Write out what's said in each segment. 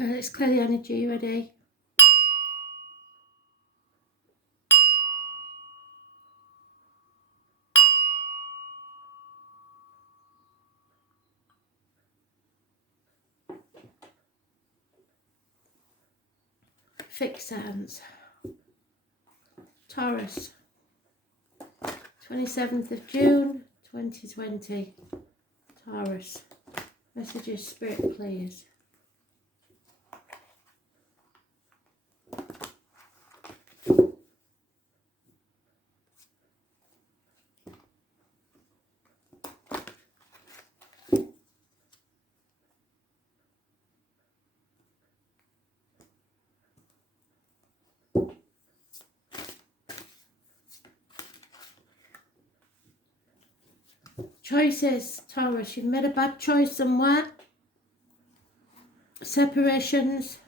Let's clear the energy. Ready? Fixed hands. Taurus. 27th of June 2020. Taurus. Messages, Spirit, please. Choices, Taurus. You've made a bad choice somewhere. Separations.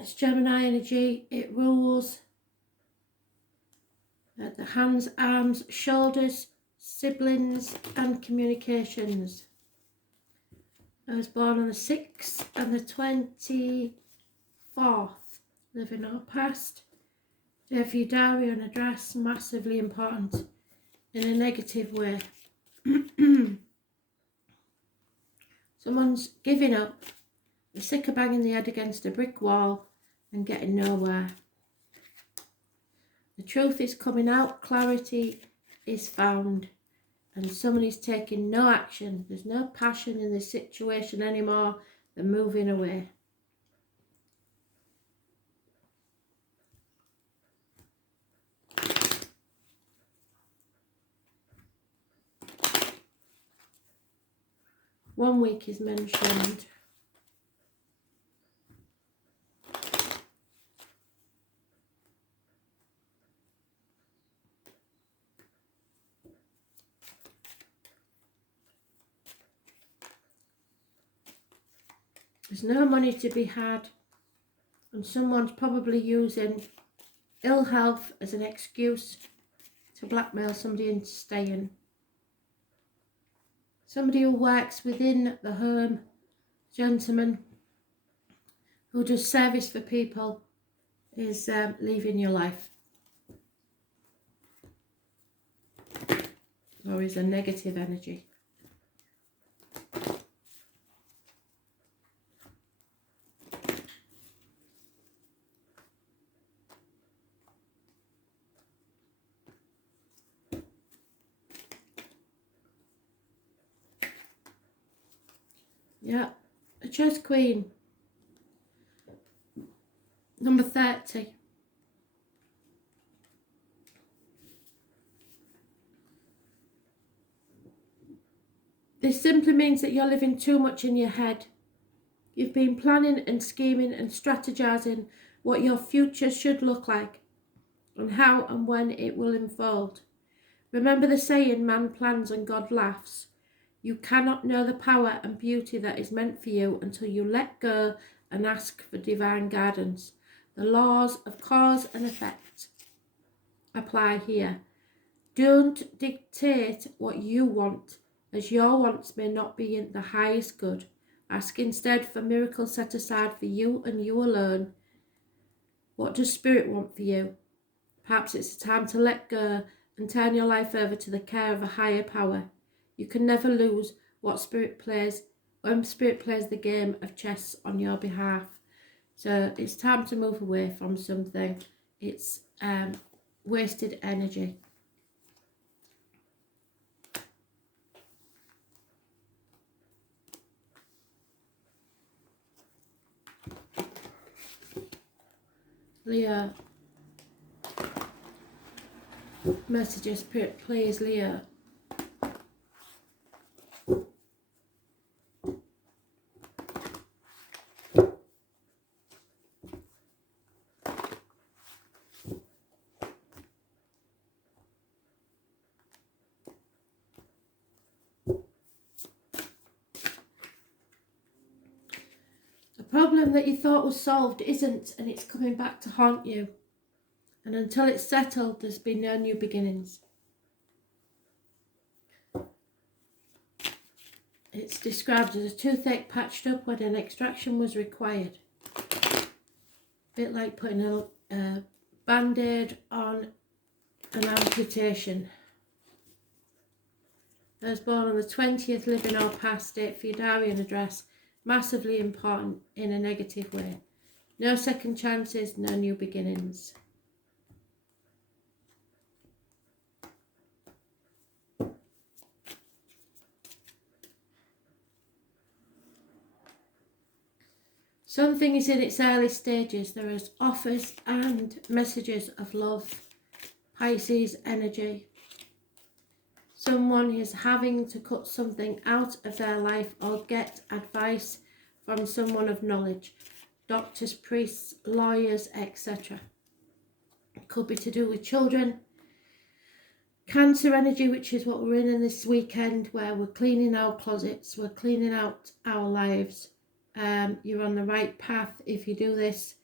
It's Gemini energy. It rules the hands, arms, shoulders, siblings and communications. I was born on the 6th and the 24th. Living our past. Day for your diary and address. Massively important in a negative way. Someone's giving up. They're sick of banging their head against a brick wall and getting nowhere. The truth is coming out. Clarity is found. And someone is taking no action. There's no passion in this situation anymore. They're moving away. One week is mentioned. There's no money to be had, and someone's probably using ill health as an excuse to blackmail somebody into staying. Somebody who works within the home, gentleman, who does service for people, is leaving your life. Or is a negative energy. Yeah, a chess queen. Number 30. This simply means that you're living too much in your head. You've been planning and scheming and strategizing what your future should look like and how and when it will unfold. Remember the saying, man plans and God laughs. You cannot know the power and beauty that is meant for you until you let go and ask for divine guidance. The laws of cause and effect apply here. Don't dictate what you want, as your wants may not be the highest good. Ask instead for miracles set aside for you and you alone. What does Spirit want for you? Perhaps it's time to let go and turn your life over to the care of a higher power. You can never lose what Spirit plays when Spirit plays the game of chess on your behalf. So it's time to move away from something. It's wasted energy. Leo. Messages, Spirit, please, Leo. The problem that you thought was solved isn't, and it's coming back to haunt you. And until it's settled, there's been no new beginnings. It's described as a toothache patched up when an extraction was required. A bit like putting a band-aid on an amputation. Those born on the 20th, living or past, date for your diary and address. Massively important in a negative way. No second chances, no new beginnings. Something is in its early stages. There is offers and messages of love. Pisces energy. Someone is having to cut something out of their life or get advice from someone of knowledge. Doctors, priests, lawyers, etc. It could be to do with children. Cancer energy, which is what we're in this weekend, where we're cleaning our closets, we're cleaning out our lives. You're on the right path if you do this,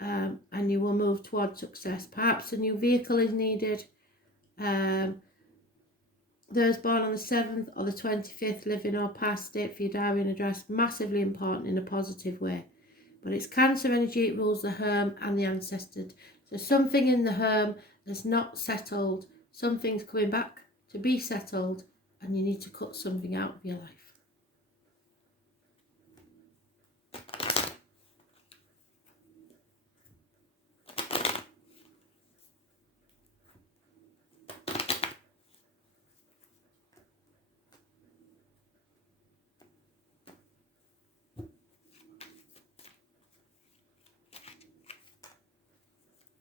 and you will move towards success. Perhaps a new vehicle is needed. Those born on the 7th or the 25th, living or past, date for your diary and address, massively important in a positive way. But it's Cancer energy, it rules the home and the ancestors. So something in the home that's not settled, something's coming back to be settled, and you need to cut something out of your life.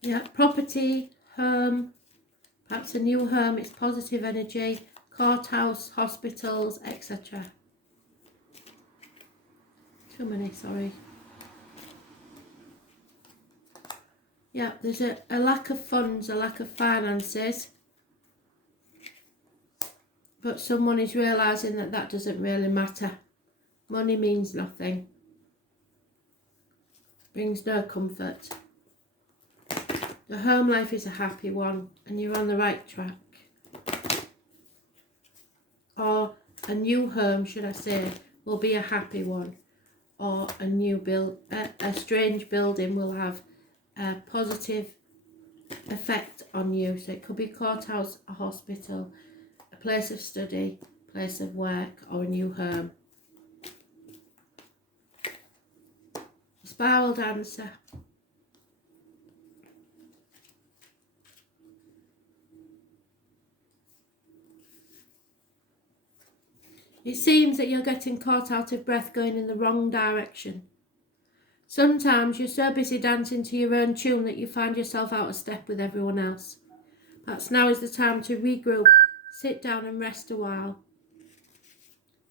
Yeah, property, home, perhaps a new home, it's positive energy, courthouse, hospitals, etc. Too many, sorry. Yeah, there's a lack of funds, a lack of finances, but someone is realising that that doesn't really matter. Money means nothing, brings no comfort. The home life is a happy one and you're on the right track. Or a new home, should I say, will be a happy one. Or a new build, a strange building will have a positive effect on you. So it could be a courthouse, a hospital, a place of study, place of work, or a new home. Spiral dancer. It seems that you're getting caught out of breath going in the wrong direction. Sometimes you're so busy dancing to your own tune that you find yourself out of step with everyone else. Perhaps now is the time to regroup, sit down and rest a while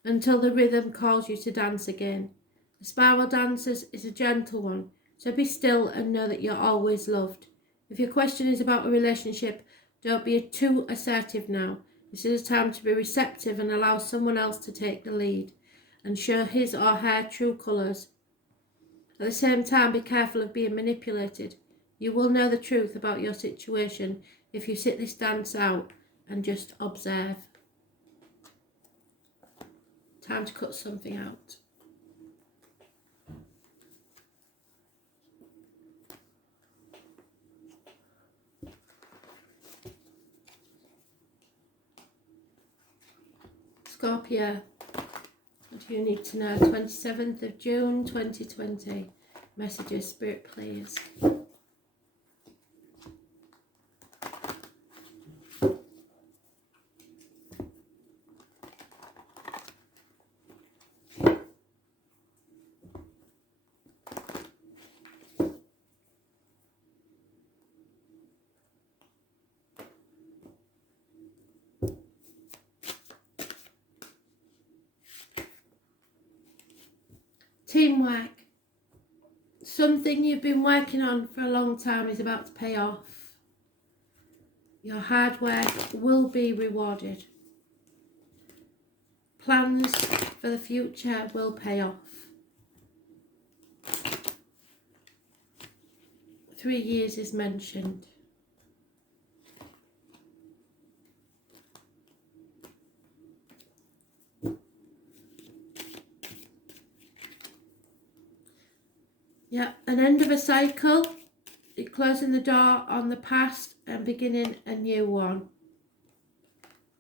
until the rhythm calls you to dance again. The spiral dancers is a gentle one, so be still and know that you're always loved. If your question is about a relationship, don't be too assertive now. This is a time to be receptive and allow someone else to take the lead and show his or her true colours. At the same time, be careful of being manipulated. You will know the truth about your situation if you sit this dance out and just observe. Time to cut something out. Scorpio, what do you need to know? 27th of June 2020. Messages, Spirit, please. Teamwork. Something you've been working on for a long time is about to pay off. Your hard work will be rewarded. Plans for the future will pay off. 3 years is mentioned. Yeah, an end of a cycle. You're closing the door on the past and beginning a new one.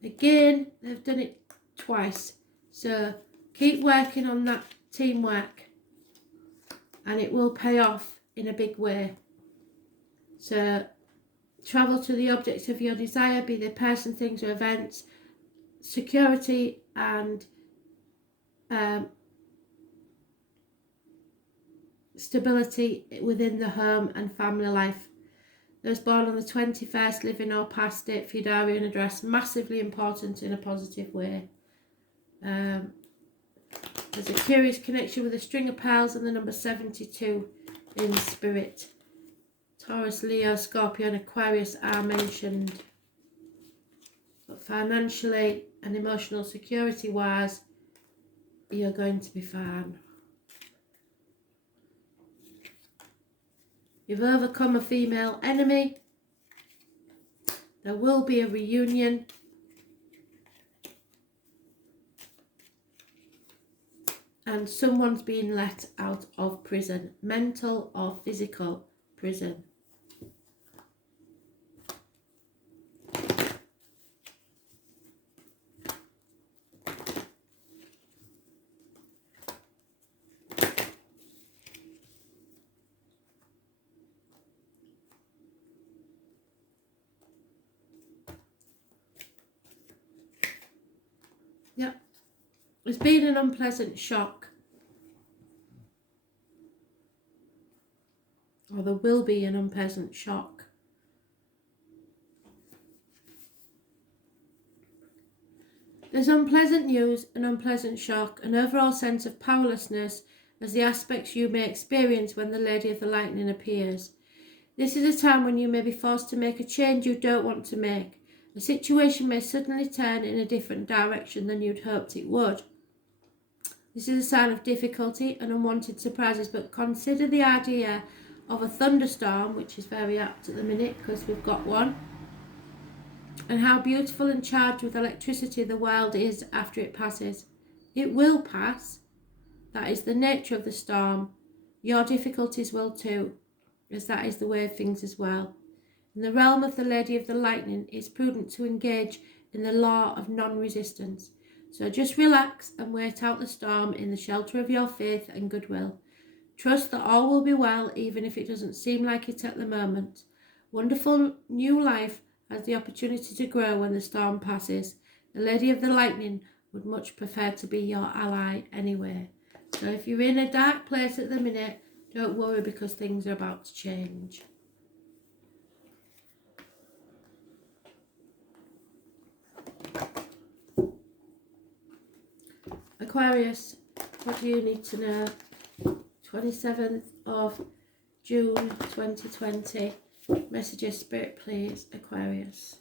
Again, they've done it twice. So keep working on that teamwork and it will pay off in a big way. So travel to the objects of your desire, be they person, things or events, security and stability within the home and family life. Those born on the 21st, living or past date, Fudarian address, massively important in a positive way. There's a curious connection with a string of pearls and the number 72 in spirit. Taurus, Leo, Scorpio and Aquarius are mentioned. But financially and emotional security wise, you're going to be fine. You've overcome a female enemy. There will be a reunion. And someone's being let out of prison, mental or physical prison. Yep. It's been an unpleasant shock. Or there will be an unpleasant shock. There's unpleasant news, an unpleasant shock, an overall sense of powerlessness as the aspects you may experience when the Lady of the Lightning appears. This is a time when you may be forced to make a change you don't want to make. The situation may suddenly turn in a different direction than you'd hoped it would. This is a sign of difficulty and unwanted surprises, but consider the idea of a thunderstorm, which is very apt at the minute because we've got one, and how beautiful and charged with electricity the world is after it passes. It will pass. That is the nature of the storm. Your difficulties will too, as that is the way of things as well. In the realm of the Lady of the Lightning, it's prudent to engage in the law of non-resistance. So just relax and wait out the storm in the shelter of your faith and goodwill. Trust that all will be well, even if it doesn't seem like it at the moment. Wonderful new life has the opportunity to grow when the storm passes. The Lady of the Lightning would much prefer to be your ally anyway. So if you're in a dark place at the minute, don't worry because things are about to change. Aquarius, what do you need to know? 27th of June 2020. Messages, Spirit, please, Aquarius.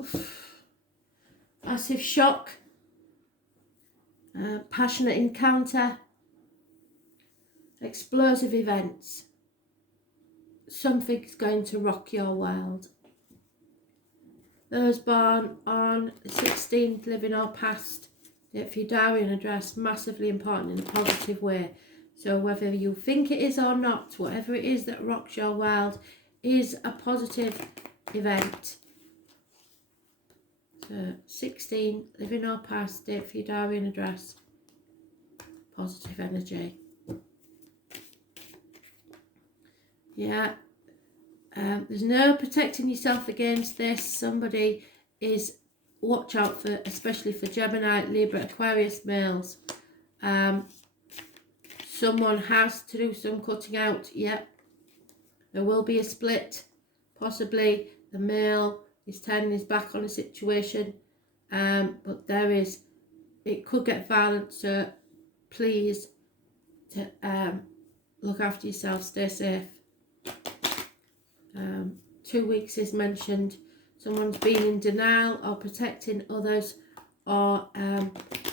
Oof. Massive shock. Passionate encounter. Explosive events. Something's going to rock your world. Those born on the 16th, living or past, the Fudarian address, massively important in a positive way. So whether you think it is or not, whatever it is that rocks your world is a positive event. So 16, living or past, date Fudarian address, positive energy. Yeah, there's no protecting yourself against this. Somebody is, watch out for, especially for Gemini, Libra, Aquarius males. Someone has to do some cutting out. Yep, there will be a split. Possibly the male is turning his back on a situation, but there is, it could get violent. So please, look after yourself, stay safe. 2 weeks is mentioned. Someone's been in denial or protecting others, or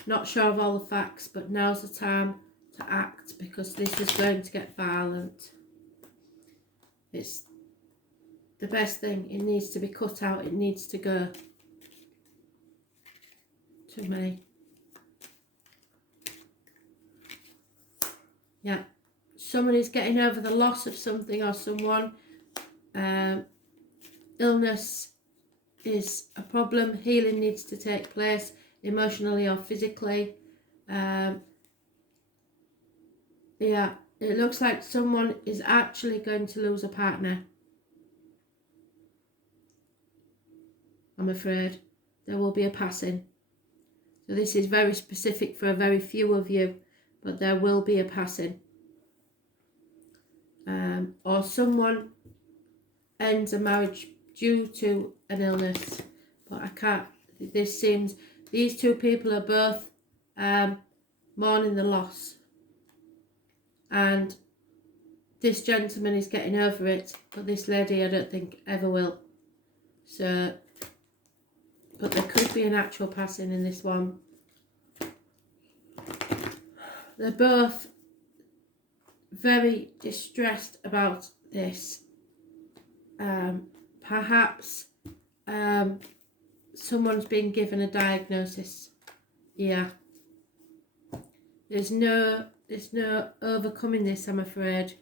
not sure of all the facts, but now's the time to act because this is going to get violent. It's the best thing. It needs to be cut out. It needs to go. Too many. Yeah. Somebody's getting over the loss of something or someone. Illness is a problem. Healing needs to take place emotionally or physically. Yeah, it looks like someone is actually going to lose a partner. I'm afraid there will be a passing. So this is very specific for a very few of you, but there will be a passing. Or someone ends a marriage due to an illness, but I can't. This seems these two people are both mourning the loss, and this gentleman is getting over it, but this lady I don't think ever will. So, but there could be an actual passing in this one. They're both very distressed about this. Perhaps someone's been given a diagnosis. Yeah. There's no overcoming this, I'm afraid.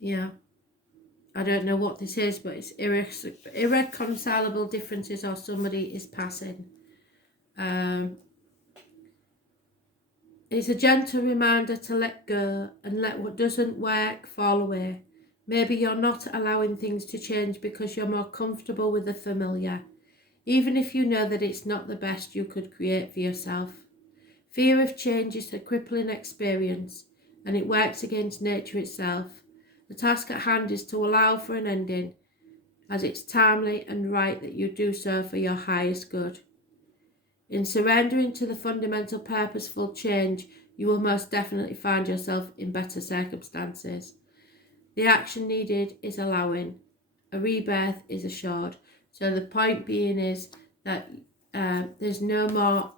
Yeah. I don't know what this is, but it's irreconcilable differences, or somebody is passing. It's a gentle reminder to let go and let what doesn't work fall away. Maybe you're not allowing things to change because you're more comfortable with the familiar, even if you know that it's not the best you could create for yourself. Fear of change is a crippling experience, and it works against nature itself. The task at hand is to allow for an ending, as it's timely and right that you do so for your highest good. In surrendering to the fundamental purposeful change, you will most definitely find yourself in better circumstances. The action needed is allowing. A rebirth is assured. So the point being is that there's no more,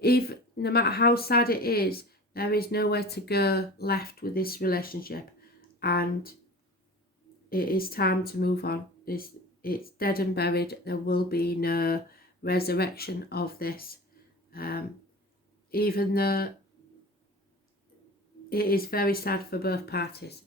even no matter how sad it is, there is nowhere to go left with this relationship, and it is time to move on. It's dead and buried. There will be no resurrection of this, even though it is very sad for both parties.